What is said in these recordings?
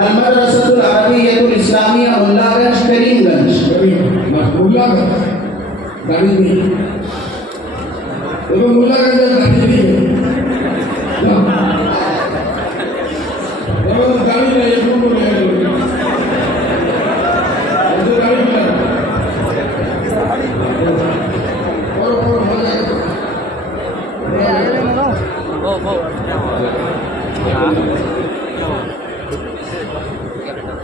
अल-मदरसतुल अरबिय्यतुल इस्लामिया मुल्लागंज करीमगंज। मुल्लागंज गाड़ी नहीं, मुल्लागंज गाड़ी नहीं है, गाड़ी नहीं है, फोन नहीं है, गाड़ी नहीं है, और हो जाएगा।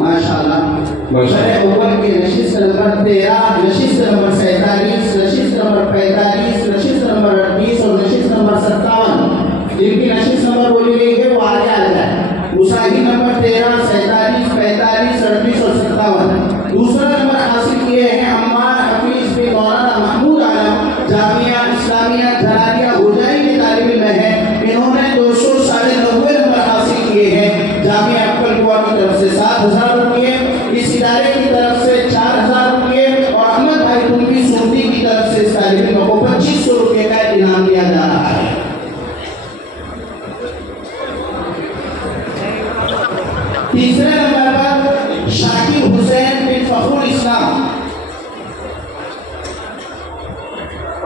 माशाअल्लाह। शरह अव्वल की नशिस्त नंबर 13, नशिस्त नंबर 47, नशिस्त नंबर 45, नशिस्त नंबर 38 और नशिस्त नंबर 57 जिनकी नशिस्त नंबर बोली गई है वो आगे आ जाए। मुसाही नंबर 13, 47, 45, 38 और 57। दूसरा नंबर हासिल किए हैं अम्मार हफीज बिन मौलाना महमूद आलम, जामिया इस्लामिया जलालिया हुजैन के तालिब इल्म है। इन्होंने 290 नंबर हासिल किए हैं। जामिया अक्बल कुआ की तरफ से 7000 रुपये, इस इदारे की तरफ से 4000 रुपये और अहमद भाई तुमकी सूरती की तरफ से इस तालिब इल्म को 2500 रुपये का इनाम दिया जा रहा है। तीसरे नंबर पर शाकिर हुसैन बिन फखरुल इस्लाम।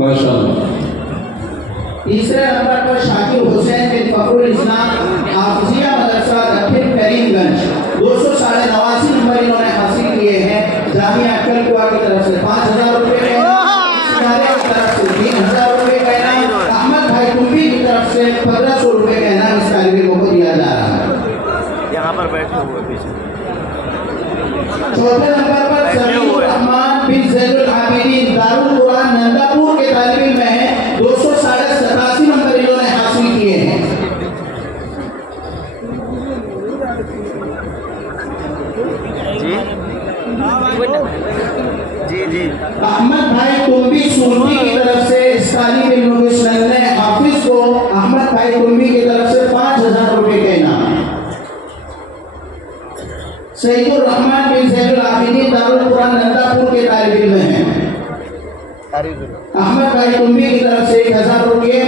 माशाअल्लाह। तीसरे नंबर पर शाकिर हुसैन बिन फखरुल इस्लाम, हाफिजिया मदरसा दक्षिण करीमगंज। 289 नंबर इन्होंने हासिल किए हैं। जामिया अक्बल कुआ की तरफ से 5000 रुपये का इनाम, इदारे की तरफ से 3000 रुपये का इनाम, अहमद भाई तुमकी की तरफ से 1500 रुपये का इनाम इस तालिब इल्म को दिया जा रहा है। यहाँ पर बैठे हुए पीछे। चौथे नंबर पर समीउर रहमान बिन ज़ैनुल आबिदीन दारुल कुरान नंदापुर के तालिब इल्म हैं। 287 नंबर इन्होंने हासिल किए हैं। जी जी अहमद भाई तुमबी सूरती की तरफ से इस तालिब इल्म को इस नन्हे हाफिज को अहमद भाई तुमबी की तरफ से 5000 रुपये का इनाम। सईदुर रहमान बिन ज़ैनुल आबिदीन दारुल कुरान नंदापुर के तालिब इल्म हैं। अहमद भाई तुमबी की तरफ से 1000 रुपये।